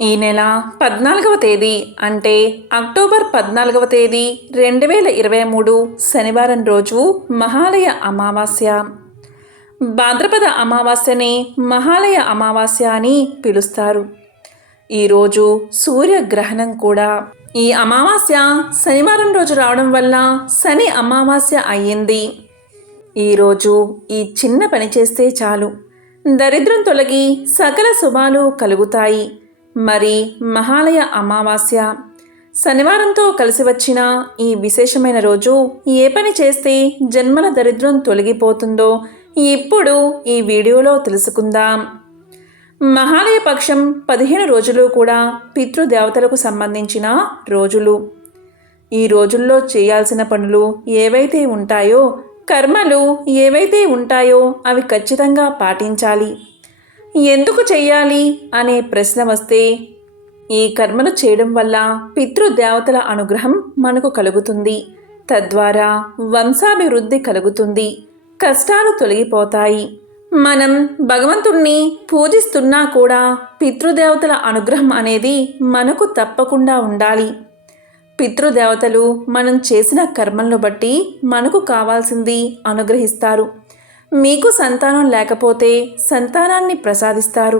ఈ నెల 14వ తేదీ అంటే అక్టోబర్ 14వ తేదీ 2023 శనివారం రోజు మహాలయ అమావాస్య. భాద్రపద అమావాస్యని మహాలయ అమావాస్య అని పిలుస్తారు. ఈరోజు సూర్యగ్రహణం కూడా. ఈ అమావాస్య శనివారం రోజు రావడం వల్ల శని అమావాస్య అయ్యింది. ఈరోజు ఈ చిన్న పని చేస్తే చాలు, దరిద్రం తొలగి సకల శుభాలు కలుగుతాయి. మరి మహాలయ అమావాస్య శనివారంతో కలిసి వచ్చిన ఈ విశేషమైన రోజు ఏ పని చేస్తే జన్మల దరిద్రం తొలగిపోతుందో ఇప్పుడు ఈ వీడియోలో తెలుసుకుందాం. మహాలయ పక్షం 15 రోజులు కూడా పితృదేవతలకు సంబంధించిన రోజులు. ఈ రోజుల్లో చేయాల్సిన పనులు ఏవైతే ఉంటాయో, కర్మలు ఏవైతే ఉంటాయో అవి ఖచ్చితంగా పాటించాలి. ఎందుకు చెయ్యాలి అనే ప్రశ్న వస్తే, ఈ కర్మలు చేయడం వల్ల పితృదేవతల అనుగ్రహం మనకు కలుగుతుంది. తద్వారా వంశాభివృద్ధి కలుగుతుంది, కష్టాలు తొలగిపోతాయి. మనం భగవంతుణ్ణి పూజిస్తున్నా కూడా పితృదేవతల అనుగ్రహం అనేది మనకు తప్పకుండా ఉండాలి. పితృదేవతలు మనం చేసిన కర్మలను బట్టి మనకు కావాల్సింది అనుగ్రహిస్తారు. మీకు సంతానం లేకపోతే సంతానాన్ని ప్రసాదిస్తారు,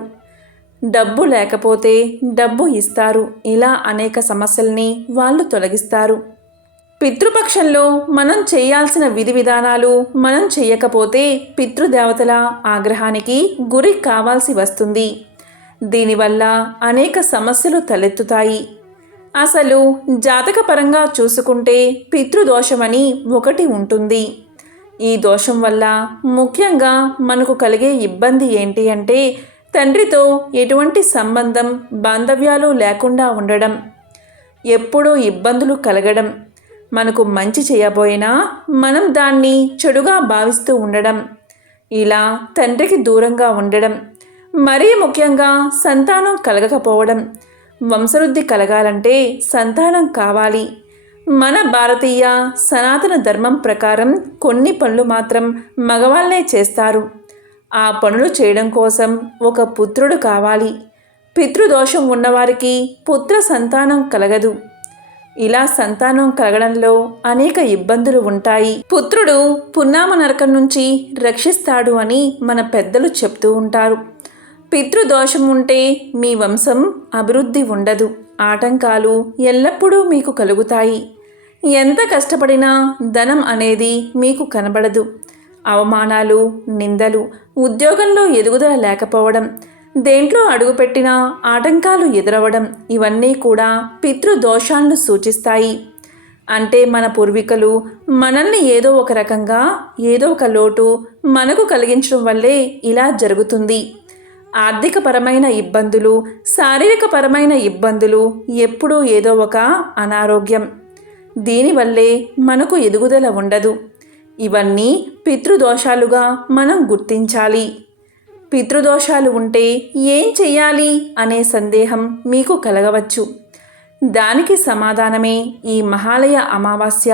డబ్బు లేకపోతే డబ్బు ఇస్తారు. ఇలా అనేక సమస్యల్ని వాళ్ళు తొలగిస్తారు. పితృపక్షంలో మనం చేయాల్సిన విధి విధానాలు మనం చేయకపోతే పితృదేవతల ఆగ్రహానికి గురి కావాల్సి వస్తుంది. దీనివల్ల అనేక సమస్యలు తలెత్తుతాయి. అసలు జాతకపరంగా చూసుకుంటే పితృదోషమని ఒకటి ఉంటుంది. ఈ దోషం వల్ల ముఖ్యంగా మనకు కలిగే ఇబ్బంది ఏంటి అంటే, తండ్రితో ఎటువంటి సంబంధం బాంధవ్యాలు లేకుండా ఉండడం, ఎప్పుడూ ఇబ్బందులు కలగడం, మనకు మంచి చేయబోయినా మనం దాన్ని చెడుగా భావిస్తూ ఉండడం, ఇలా తండ్రికి దూరంగా ఉండడం, మరీ ముఖ్యంగా సంతానం కలగకపోవడం. వంశవృద్ధి కలగాలంటే సంతానం కావాలి. మన భారతీయ సనాతన ధర్మం ప్రకారం కొన్ని పనులు మాత్రం మగవాళ్ళే చేస్తారు. ఆ పనులు చేయడం కోసం ఒక పుత్రుడు కావాలి. పితృదోషం ఉన్నవారికి పుత్ర సంతానం కలగదు. ఇలా సంతానం కలగడంలో అనేక ఇబ్బందులు ఉంటాయి. పుత్రుడు పున్నామ నరకం నుంచి రక్షిస్తాడు అని మన పెద్దలు చెప్తూ ఉంటారు. పితృదోషం ఉంటే మీ వంశం అభివృద్ధి ఉండదు. ఆటంకాలు ఎల్లప్పుడూ మీకు కలుగుతాయి. ఎంత కష్టపడినా ధనం అనేది మీకు కనబడదు. అవమానాలు, నిందలు, ఉద్యోగంలో ఎదుగుదల లేకపోవడం, దేంట్లో అడుగుపెట్టినా ఆటంకాలు ఎదురవడం, ఇవన్నీ కూడా పితృదోషాలను సూచిస్తాయి. అంటే మన పూర్వీకులు మనల్ని ఏదో ఒక రకంగా ఏదో ఒక లోటు మనకు కలిగించడం వల్లే ఇలా జరుగుతుంది. ఆర్థికపరమైన ఇబ్బందులు, శారీరకపరమైన ఇబ్బందులు, ఎప్పుడూ ఏదో ఒక అనారోగ్యం, దీనివల్లే మనకు ఎదుగుదల ఉండదు. ఇవన్నీ పితృదోషాలుగా మనం గుర్తించాలి. పితృదోషాలు ఉంటే ఏం చెయ్యాలి అనే సందేహం మీకు కలగవచ్చు. దానికి సమాధానమే ఈ మహాలయ అమావాస్య.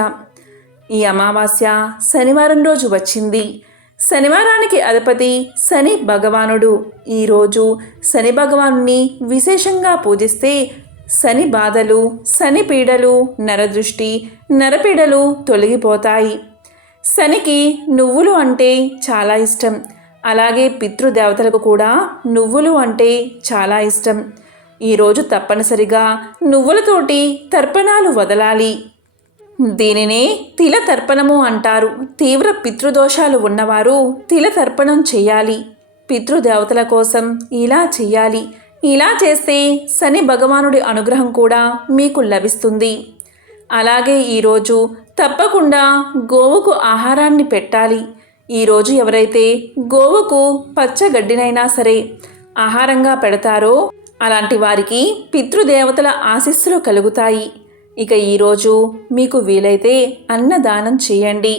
ఈ అమావాస్య శనివారం రోజు వచ్చింది. శనివారానికి అధిపతి శని భగవానుడు. ఈరోజు శని భగవానుని విశేషంగా పూజిస్తే శని బాధలు, శని పీడలు, నరదృష్టి, నరపీడలు తొలగిపోతాయి. శనికి నువ్వులు అంటే చాలా ఇష్టం. అలాగే పితృదేవతలకు కూడా నువ్వులు అంటే చాలా ఇష్టం. ఈరోజు తప్పనిసరిగా నువ్వులతోటి తర్పణాలు వదలాలి. దీనినే తిల తర్పణము అంటారు. తీవ్ర పితృదోషాలు ఉన్నవారు తిల తర్పణం చేయాలి. పితృదేవతల కోసం ఇలా చెయ్యాలి. ఇలా చేస్తే శని భగవానుడి అనుగ్రహం కూడా మీకు లభిస్తుంది. అలాగే ఈరోజు తప్పకుండా గోవుకు ఆహారాన్ని పెట్టాలి. ఈరోజు ఎవరైతే గోవుకు పచ్చగడ్డినైనా సరే ఆహారంగా పెడతారో అలాంటి వారికి పితృదేవతల ఆశీస్సులు కలుగుతాయి. ఇక ఈరోజు మీకు వీలైతే అన్నదానం చేయండి.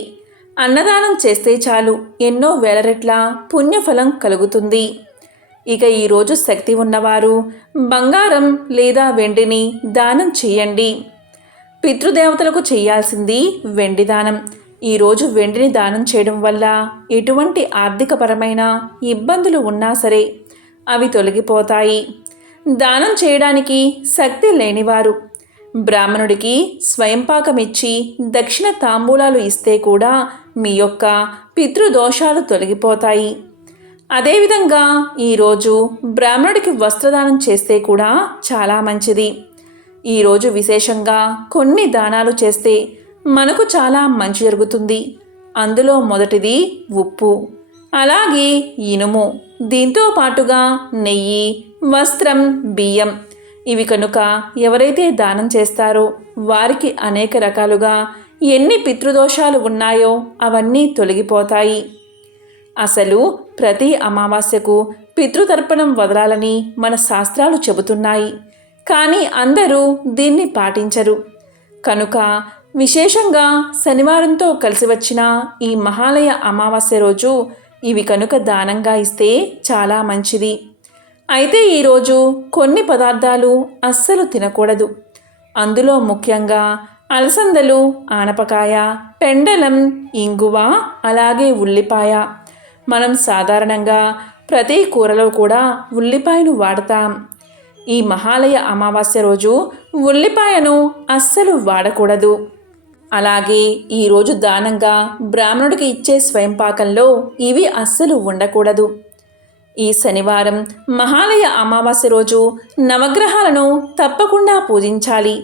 అన్నదానం చేస్తే చాలు, ఎన్నో వేల రెట్ల పుణ్యఫలం కలుగుతుంది. ఇక ఈరోజు శక్తి ఉన్నవారు బంగారం లేదా వెండిని దానం చేయండి. పితృదేవతలకు చేయాల్సింది వెండి దానం. ఈరోజు వెండిని దానం చేయడం వల్ల ఎటువంటి ఆర్థికపరమైన ఇబ్బందులు ఉన్నా సరే అవి తొలగిపోతాయి. దానం చేయడానికి శక్తి లేనివారు బ్రాహ్మణుడికి స్వయంపాకమిచ్చి దక్షిణ తాంబూలాలు ఇస్తే కూడా మీ యొక్క పితృదోషాలు తొలగిపోతాయి. అదేవిధంగా ఈరోజు బ్రాహ్మణుడికి వస్త్రదానం చేస్తే కూడా చాలా మంచిది. ఈరోజు విశేషంగా కొన్ని దానాలు చేస్తే మనకు చాలా మంచి జరుగుతుంది. అందులో మొదటిది ఉప్పు, అలాగే ఇనుము, దీంతో పాటుగా నెయ్యి, వస్త్రం, బియ్యం. ఇవి కనుక ఎవరైతే దానం చేస్తారో వారికి అనేక రకాలుగా ఎన్ని పితృదోషాలు ఉన్నాయో అవన్నీ తొలగిపోతాయి. అసలు ప్రతి అమావాస్యకు పితృతర్పణం వదలాలని మన శాస్త్రాలు చెబుతున్నాయి. కానీ అందరూ దీన్ని పాటించరు. కనుక విశేషంగా శనివారంతో కలిసి వచ్చిన ఈ మహాలయ అమావాస్య రోజు ఇవి కనుక దానంగా ఇస్తే చాలా మంచిది. అయితే ఈరోజు కొన్ని పదార్థాలు అస్సలు తినకూడదు. అందులో ముఖ్యంగా అలసందలు, ఆనపకాయ, పెండలం, ఇంగువ, అలాగే ఉల్లిపాయ. మనం సాధారణంగా ప్రతి కూరలో కూడా ఉల్లిపాయను వాడతాం. ఈ మహాలయ అమావాస్య రోజు ఉల్లిపాయను అస్సలు వాడకూడదు. అలాగే ఈరోజు దానంగా బ్రాహ్మణుడికి ఇచ్చే స్వయంపాకంలో ఇవి అస్సలు ఉండకూడదు. ఈ శనివారం మహాలయ అమావాస్య రోజు నవగ్రహాలను తప్పకుండా పూజించాలి.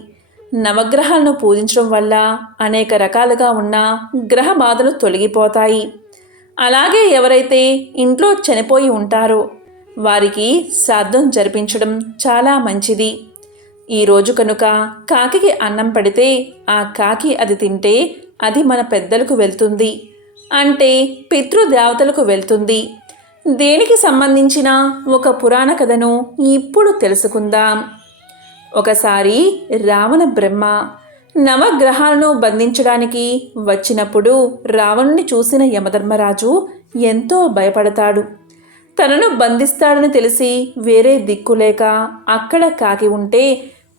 నవగ్రహాలను పూజించడం వల్ల అనేక రకాలుగా ఉన్న గ్రహ బాధలు తొలగిపోతాయి. అలాగే ఎవరైతే ఇంట్లో చనిపోయి ఉంటారో వారికి శ్రాద్ధం జరిపించడం చాలా మంచిది. ఈరోజు కనుక కాకికి అన్నం పెడితే ఆ కాకి అది తింటే అది మన పెద్దలకు వెళ్తుంది, అంటే పితృదేవతలకు వెళ్తుంది. దేనికి సంబంధించిన ఒక పురాణ కథను ఇప్పుడు తెలుసుకుందాం. ఒకసారి రావణ బ్రహ్మ నవగ్రహాలను బంధించడానికి వచ్చినప్పుడు రావణుని చూసిన యమధర్మరాజు ఎంతో భయపడతాడు. తనను బంధిస్తాడని తెలిసి వేరే దిక్కులేక అక్కడ కాకి ఉంటే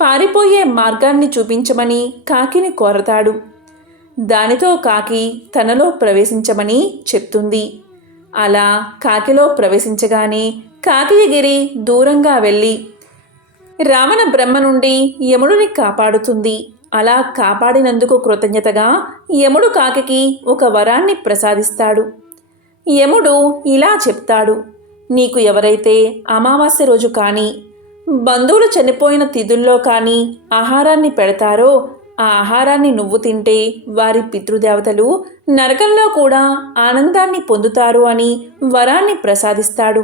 పారిపోయే మార్గాన్ని చూపించమని కాకిని కోరతాడు. దానితో కాకి తనలో ప్రవేశించమని చెప్తుంది. అలా కాకిలో ప్రవేశించగానే కాకి ఎగిరి దూరంగా వెళ్ళి రావణ బ్రహ్మ నుండి యముడిని కాపాడుతుంది. అలా కాపాడినందుకు కృతజ్ఞతగా యముడు కాకికి ఒక వరాన్ని ప్రసాదిస్తాడు. యముడు ఇలా చెప్తాడు, నీకు ఎవరైతే అమావాస్య రోజు కానీ బంధువులు చనిపోయిన తిథుల్లో కానీ ఆహారాన్ని పెడతారో ఆ ఆహారాన్ని నువ్వు తింటే వారి పితృదేవతలు నరకంలో కూడా ఆనందాన్ని పొందుతారు అని వరాన్ని ప్రసాదిస్తాడు.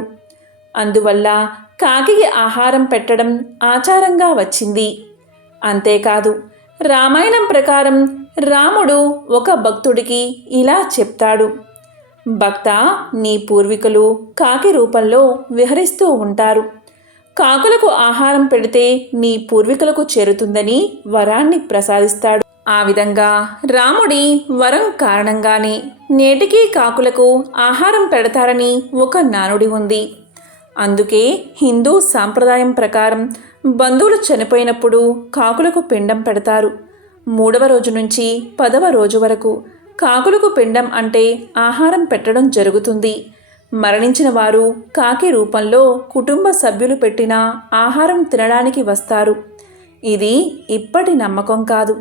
అందువల్ల కాకికి ఆహారం పెట్టడం ఆచారంగా వచ్చింది. అంతేకాదు, రామాయణం ప్రకారం రాముడు ఒక భక్తుడికి ఇలా చెప్తాడు, భక్త, నీ పూర్వీకులు కాకి రూపంలో విహరిస్తూ ఉంటారు. కాకులకు ఆహారం పెడితే నీ పూర్వీకులకు చేరుతుందని వరాన్ని ప్రసాదిస్తాడు. ఆ విధంగా రాముడి వరం కారణంగానే నేటికీ కాకులకు ఆహారం పెడతారని ఒక నానుడి ఉంది. అందుకే హిందూ సాంప్రదాయం ప్రకారం బంధువులు చనిపోయినప్పుడు కాకులకు పిండం పెడతారు. 3వ రోజు నుంచి 10వ రోజు వరకు కాకులకు పిండం అంటే ఆహారం పెట్టడం జరుగుతుంది. మరణించిన వారు కాకి రూపంలో కుటుంబ సభ్యులు పెట్టిన ఆహారం తినడానికి వస్తారు. ఇది ఇప్పటి నమ్మకం కాదు,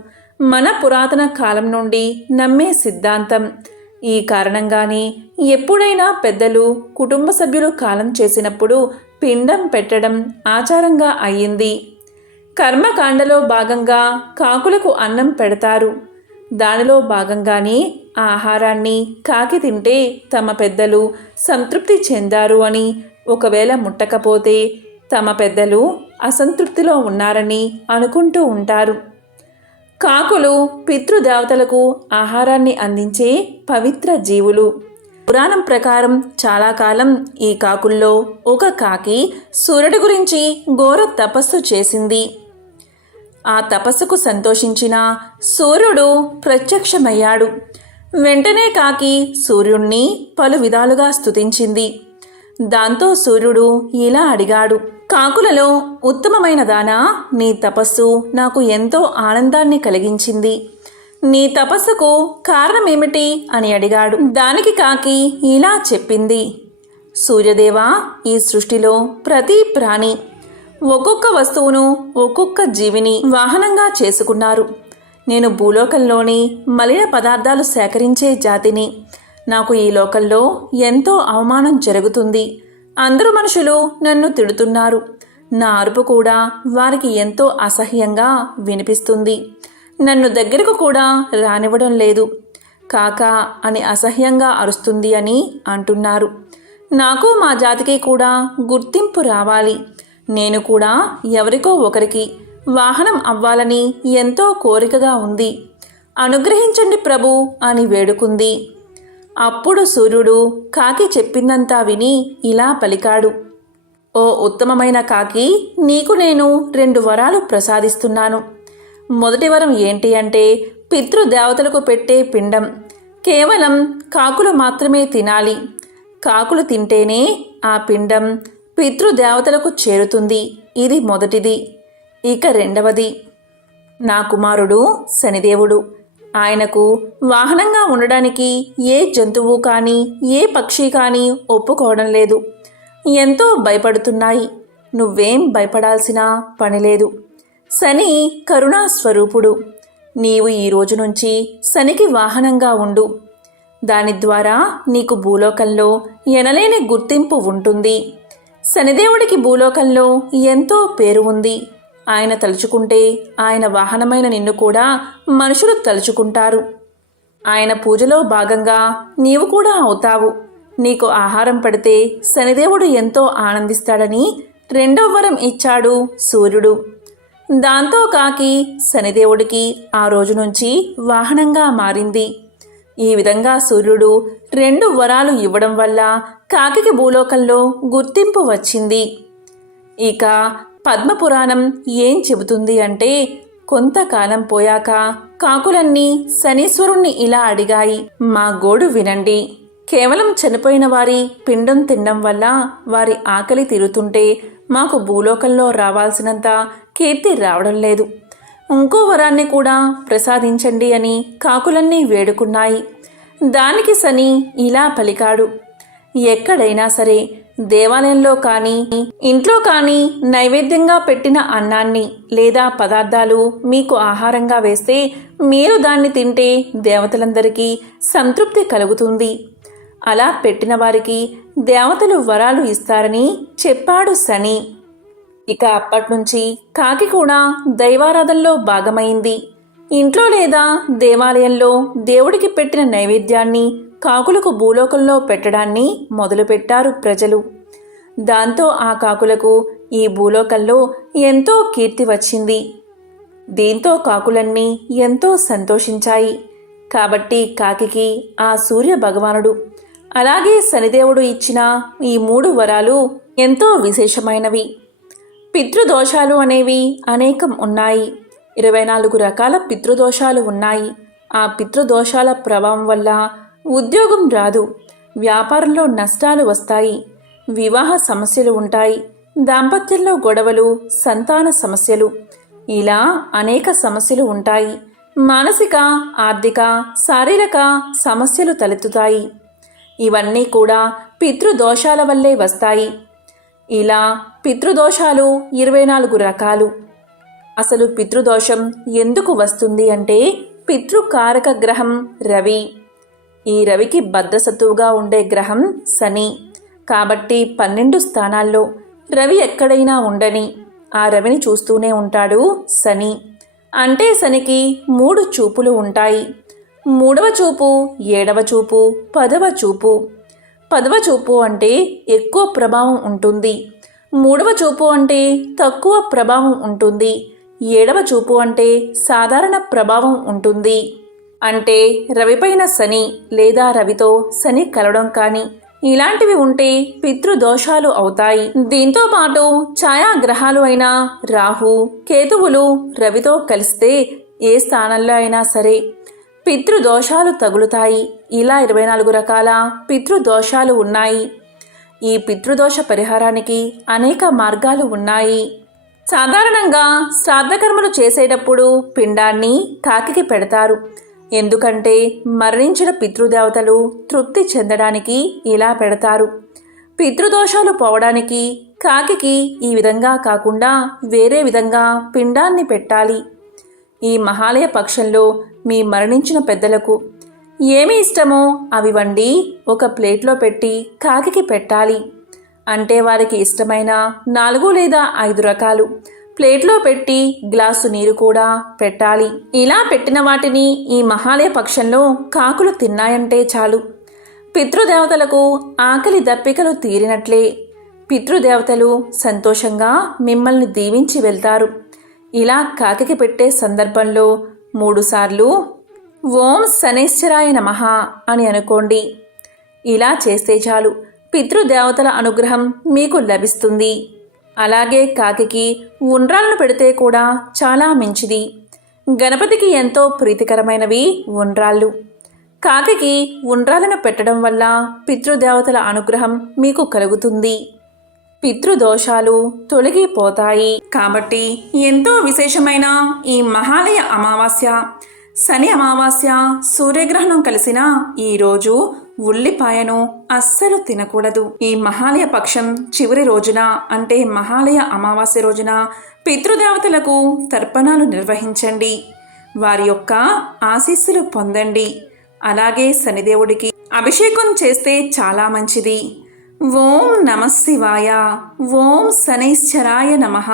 మన పురాతన కాలం నుండి నమ్మే సిద్ధాంతం. ఈ కారణంగానే ఎప్పుడైనా పెద్దలు కుటుంబ సభ్యులు కాలం చేసినప్పుడు పిండం పెట్టడం ఆచారంగా అయ్యింది. కర్మకాండలో భాగంగా కాకులకు అన్నం పెడతారు. దానిలో భాగంగానే ఆ ఆహారాన్ని కాకి తింటే తమ పెద్దలు సంతృప్తి చెందారు అని, ఒకవేళ ముట్టకపోతే తమ పెద్దలు అసంతృప్తిలో ఉన్నారని అనుకుంటూ ఉంటారు. కాకులు పితృదేవతలకు ఆహారాన్ని అందించే పవిత్ర జీవులు. పురాణం ప్రకారం చాలా కాలం ఈ కాకుల్లో ఒక కాకి సూర్యుడి గురించి ఘోర తపస్సు చేసింది. ఆ తపస్సుకు సంతోషించిన సూర్యుడు ప్రత్యక్షమయ్యాడు. వెంటనే కాకి సూర్యుణ్ణి పలు విధాలుగా స్తుతించింది. దాంతో సూర్యుడు ఇలా అడిగాడు, కాకులలో ఉత్తమమైన దానా, నీ తపస్సు నాకు ఎంతో ఆనందాన్ని కలిగించింది. నీ తపస్సుకు కారణమేమిటి అని అడిగాడు. దానికి కాకి ఇలా చెప్పింది, సూర్యదేవా, ఈ సృష్టిలో ప్రతి ప్రాణి ఒక్కొక్క వస్తువును ఒక్కొక్క జీవిని వాహనంగా చేసుకున్నారు. నేను భూలోకంలోని మలిన పదార్థాలు సేకరించే జాతిని. నాకు ఈ లోకంలో ఎంతో అవమానం జరుగుతుంది. అందరూ మనుషులు నన్ను తిడుతున్నారు. నా అరుపు కూడా వారికి ఎంతో అసహ్యంగా వినిపిస్తుంది. నన్ను దగ్గరకు కూడా రానివ్వడం లేదు. కాకా అని అసహ్యంగా అరుస్తుంది అని అంటున్నారు. నాకు మా జాతికి కూడా గుర్తింపు రావాలి. నేను కూడా ఎవరికో ఒకరికి వాహనం అవ్వాలని ఎంతో కోరికగా ఉంది. అనుగ్రహించండి ప్రభు అని వేడుకుంది. అప్పుడు సూర్యుడు కాకి చెప్పిందంతా విని ఇలా పలికాడు. ఓ ఉత్తమమైన కాకి, నీకు నేను 2 వరాలు ప్రసాదిస్తున్నాను. మొదటి వరం ఏంటి అంటే పితృదేవతలకు పెట్టే పిండం కేవలం కాకులు మాత్రమే తినాలి. కాకులు తింటేనే ఆ పిండం పితృదేవతలకు చేరుతుంది. ఇది మొదటిది. ఇక రెండవది, నా కుమారుడు శనిదేవుడు. ఆయనకు వాహనంగా ఉండడానికి ఏ జంతువు కానీ ఏ పక్షి కానీ ఒప్పుకోవడం లేదు. ఎంతో భయపడుతున్నాయి. నువ్వేం భయపడాల్సిన పనిలేదు. శని కరుణా స్వరూపుడు. నీవు ఈ రోజు నుంచి శనికి వాహనంగా ఉండు. దాని ద్వారా నీకు భూలోకంలో ఎనలేని గుర్తింపు ఉంటుంది. శనిదేవుడికి భూలోకంలో ఎంతో పేరు ఉంది. ఆయన తలుచుకుంటే ఆయన వాహనమైన నిన్ను కూడా మనుషులు తలుచుకుంటారు. ఆయన పూజలో భాగంగా నీవు కూడా అవుతావు. నీకు ఆహారం పడితే శనిదేవుడు ఎంతో ఆనందిస్తాడని 2వ వరం ఇచ్చాడు సూర్యుడు. దాంతో కాకి శనిదేవుడికి ఆ రోజు నుంచి వాహనంగా మారింది. ఈ విధంగా సూర్యుడు 2 వరాలు ఇవ్వడం వల్ల కాకికి భూలోకంలో గుర్తింపు వచ్చింది. ఇక పద్మపురాణం ఏం చెబుతుంది అంటే, కొంతకాలం పోయాక కాకులన్నీ శనీశ్వరుణ్ణి ఇలా అడిగాయి. మా గోడు వినండి. కేవలం చనిపోయిన వారి పిండం తినడం వల్ల వారి ఆకలి తీరుతుంటే మాకు భూలోకంలో రావాల్సినంత కీర్తి రావడం లేదు. ఇంకో వరాన్ని కూడా ప్రసాదించండి అని కాకులన్నీ వేడుకున్నాయి. దానికి శని ఇలా పలికాడు. ఎక్కడైనా సరే, దేవాలయంలో కానీ ఇంట్లో కానీ నైవేద్యంగా పెట్టిన అన్నాన్ని లేదా పదార్థాలు మీకు ఆహారంగా వేస్తే మీరు దాన్ని తింటే దేవతలందరికీ సంతృప్తి కలుగుతుంది. అలా పెట్టిన వారికి దేవతలు వరాలు ఇస్తారని చెప్పాడు శని. ఇక అప్పట్నుంచి కాకి కూడా దైవారాధనలో భాగమైంది. ఇంట్లో లేదా దేవాలయంలో దేవుడికి పెట్టిన నైవేద్యాన్ని కాకులకు భూలోకంలో పెట్టడాన్ని మొదలుపెట్టారు ప్రజలు. దాంతో ఆ కాకులకు ఈ భూలోకంలో ఎంతో కీర్తి వచ్చింది. దీంతో కాకులన్నీ ఎంతో సంతోషించాయి. కాబట్టి కాకికి ఆ సూర్య భగవానుడు అలాగే శనిదేవుడు ఇచ్చిన ఈ 3 వరాలు ఎంతో విశేషమైనవి. పితృదోషాలు అనేవి అనేకం ఉన్నాయి. 24 రకాల పితృదోషాలు ఉన్నాయి. ఆ పితృదోషాల ప్రభావం వల్ల ఉద్యోగం రాదు, వ్యాపారంలో నష్టాలు వస్తాయి, వివాహ సమస్యలు ఉంటాయి, దాంపత్యంలో గొడవలు, సంతాన సమస్యలు, ఇలా అనేక సమస్యలు ఉంటాయి. మానసిక, ఆర్థిక, శారీరక సమస్యలు తలెత్తుతాయి. ఇవన్నీ కూడా పితృదోషాల వల్లే వస్తాయి. ఇలా పితృదోషాలు 24 రకాలు. అసలు పితృదోషం ఎందుకు వస్తుంది అంటే, పితృకారక గ్రహం రవి. ఈ రవికి బద్ధసత్తువుగా ఉండే గ్రహం శని. కాబట్టి 12 స్థానాల్లో రవి ఎక్కడైనా ఉండని ఆ రవిని చూస్తూనే ఉంటాడు శని. అంటే శనికి 3 చూపులు ఉంటాయి. 3వ చూపు, 7వ చూపు, 10వ చూపు. 10వ చూపు అంటే ఎక్కువ ప్రభావం ఉంటుంది. 3వ చూపు అంటే తక్కువ ప్రభావం ఉంటుంది. 7వ చూపు అంటే సాధారణ ప్రభావం ఉంటుంది. అంటే రవిపైన శని లేదా రవితో శని కలవడం కానీ ఇలాంటివి ఉంటే పితృదోషాలు అవుతాయి. దీంతో పాటు ఛాయాగ్రహాలు అయిన రాహు, కేతువులు రవితో కలిస్తే ఏ స్థానంలో అయినా సరే పితృదోషాలు తగులుతాయి. ఇలా 24 రకాల పితృదోషాలు ఉన్నాయి. ఈ పితృదోష పరిహారానికి అనేక మార్గాలు ఉన్నాయి. సాధారణంగా శ్రాద్ధకర్మలు చేసేటప్పుడు పిండాన్ని కాకికి పెడతారు. ఎందుకంటే మరణించిన పితృదేవతలు తృప్తి చెందడానికి ఇలా పెడతారు. పితృదోషాలు పోవడానికి కాకికి ఈ విధంగా కాకుండా వేరే విధంగా పిండాన్ని పెట్టాలి. ఈ మహాలయ పక్షంలో మీ మరణించిన పెద్దలకు ఏమి ఇష్టమో అవి వండి ఒక ప్లేట్లో పెట్టి కాకికి పెట్టాలి. అంటే వారికి ఇష్టమైన 4 లేదా 5 రకాలు ప్లేట్లో పెట్టి గ్లాసు నీరు కూడా పెట్టాలి. ఇలా పెట్టిన వాటిని ఈ మహాలయ పక్షంలో కాకులు తిన్నాయంటే చాలు, పితృదేవతలకు ఆకలి దప్పికలు తీరినట్లే. పితృదేవతలు సంతోషంగా మిమ్మల్ని దీవించి వెళ్తారు. ఇలా కాకికి పెట్టే సందర్భంలో 3 సార్లు ఓం శనైశ్చరాయ నమః అని అనుకోండి. ఇలా చేస్తే చాలు, పితృదేవతల అనుగ్రహం మీకు లభిస్తుంది. అలాగే కాకికి ఉండ్రాలను పెడితే కూడా చాలా మంచిది. గణపతికి ఎంతో ప్రీతికరమైనవి ఉండ్రాళ్ళు. కాకికి ఉండ్రాలను పెట్టడం వల్ల పితృదేవతల అనుగ్రహం మీకు కలుగుతుంది. పితృదోషాలు తొలగిపోతాయి. కాబట్టి ఎంతో విశేషమైన ఈ మహాలయ అమావాస్య, శని అమావాస్య, సూర్యగ్రహణం కలిసిన ఈరోజు ఉల్లిపాయను అస్సలు తినకూడదు. ఈ మహాలయ పక్షం చివరి రోజున అంటే మహాలయ అమావాస్య రోజున పితృదేవతలకు తర్పణాలు నిర్వహించండి. వారి యొక్క ఆశీస్సులు పొందండి. అలాగే శనిదేవుడికి అభిషేకం చేస్తే చాలా మంచిది. ఓం నమః శివాయ. ఓం శనైశ్చరాయ నమః.